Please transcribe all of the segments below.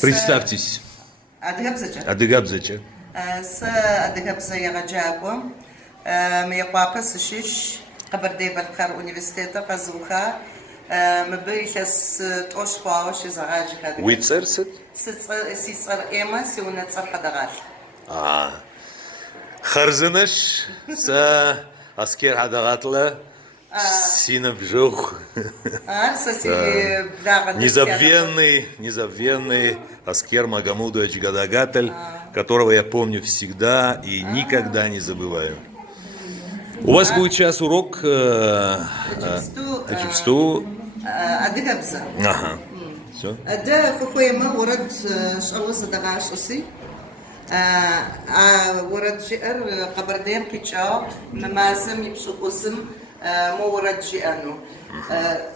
Представьтесь. Адыгабзача. С Адыгабза Ягаджаком, Мияквапа Сышиш, Кабардей-Балкар университета Казуха, Мбыхас Тошпауш из Агаджика. Уицерсет? Сицар Эма, Сиунацар Хадагаш. Харзанаш, Са Аскер Хадагатла, Синабжух. Незабвенный Аскер Магамудович Гадагатель, которого я помню всегда и никогда не забываю. У вас будет сейчас урок Аджипсту. Адыгабза. Ага. Все. Да, фухуема ورد شغل صدقاش أصي. ورد جئر قبردين كيتشاو ممازم يبشو قسم مو ورد جئانو.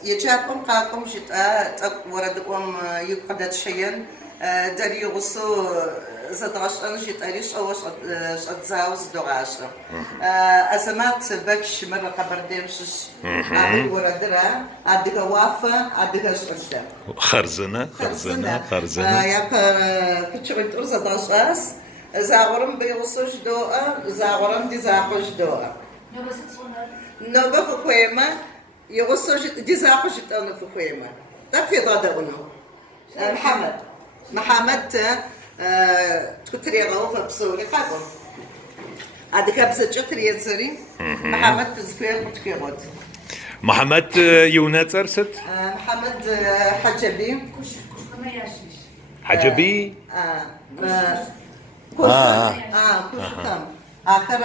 يجاكم قاكم جتا وردكم يقدر شيئا داري يغصو زدغاش أنجت أريش أوش أتزاوز دغاش. أزمات بكش مرة قبردين شش. أبي وردرا أديك وافة أديك شش. خرزنا. يا كتشرت أرز دغاش زاغرم بيغصوش دوء زاغرم دي زاقش دوء. نوبة فخويمة يغصوش دي زاقش تأنا فخويمة. تكفي ضادقنا. محمد تكتريغو فبسوني قاكم هذيك بزاف تكري زري محمد تزكير متكيغوت محمد يونات أرسد محمد حجبي حجبي كوشكم آخر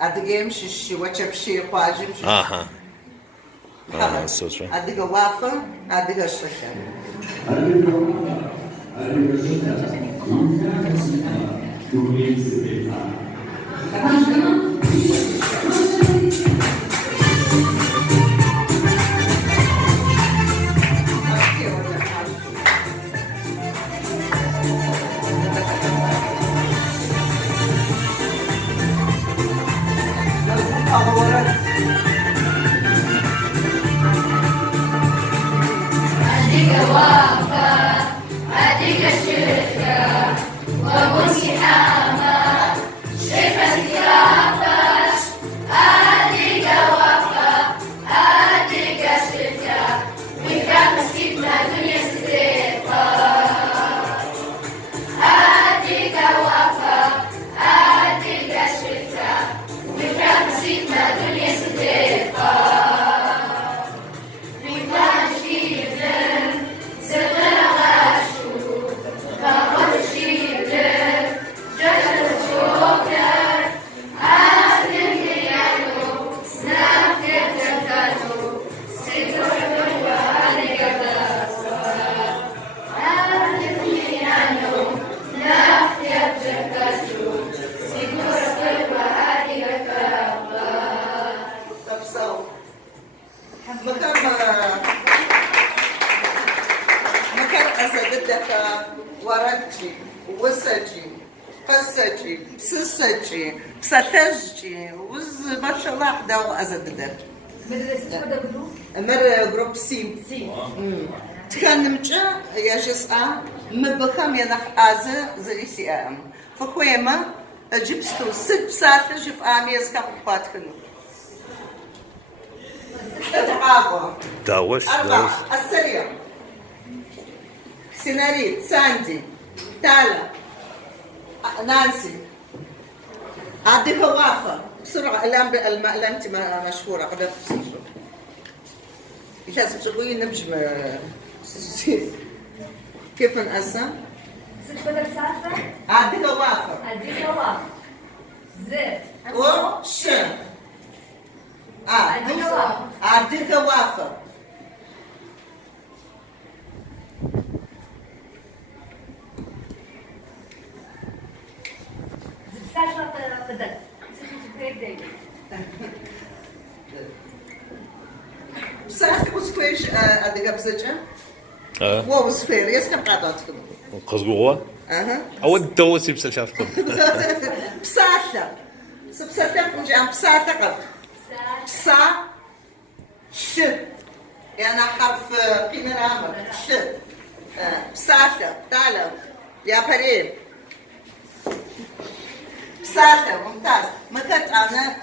أدقيم شي وشبشي قاجم محمد أدقى وافة أدقى الشاشة وردجي وسجي قسجي بسسجي بسخجي وز ما شاء الله حدا وأزددر مر جروب سيم كان نمجا يا جسا مبخم ينخ آزة زي سيام فخويما جبستو ست ساعة جف آميز كابوبات خنو داوش أربعة السريع سيناريت ساندي تالا نانسي أديك وافة بسرعة الآن الآن أنت مشهورة قبل تسجل إيش اسمه تقولي نبجم كيف نقسم؟ ست بدل سافة أديك وافة زيت وش أديك وافة ساشا بدت بصراحة وسكويش أديك بزجة واو سكوير يسكن قاعداتكم قصقوة أود توسي بسشافتكم بصراحة سبساتك مجام بصراحة بصا ش يعني حرف قيمة عامة ش بساطة تعالوا يا فريد بساطة ممتاز ما كنت أنا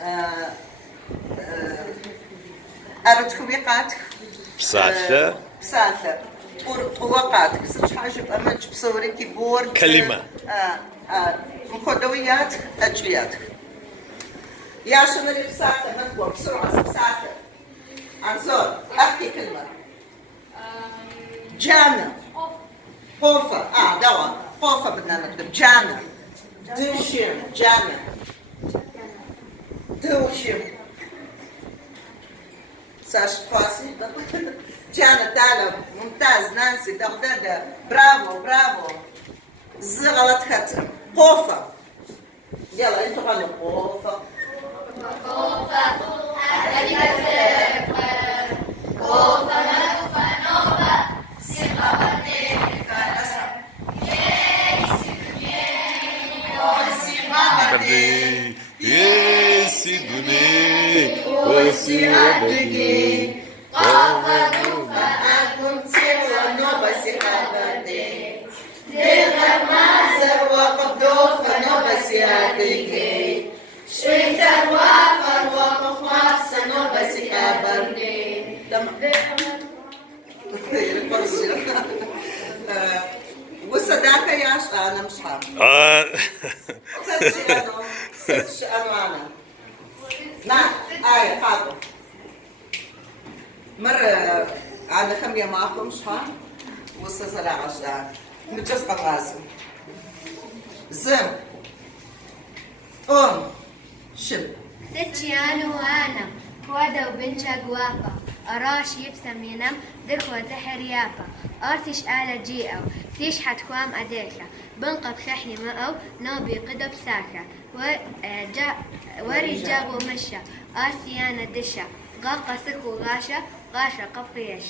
أردت خبيقات بساطة بساطة طوقاتك سش حاجة بأمج بصوري كيبورد كلمة. مخدويات أجليات يا شنو اللي بساطة مكبر بسرعة بساطة عنزور أحكي كلمة جانا خوفة دواء خوفة بدنا نكتب جانا دوشم جانا دوشم ساش فاسي جانا تعالى ممتاز نانسي دغدغة برافو برافو زي غلط ختم خوفة يلا انتوا غنوا خوفة Bardi, esse dune, esse abdi, والصداقة يا أنا مش حاب ست أنا نعم حاضر مرة أنا خمية معكم شحال وصل عشان متجوز قاسم زم شم ستشيانو وانا كوادا وبنشا قوافا أراش يبسم ينم درخوة زحر يافا أرسش آلة جيئو سيش حتكوام أديكا بنقب خحي مأو نوبي قدب ساكا ورجاب ومشا آسيانا دشا غاقة سكو غاشا غاشا قبقيش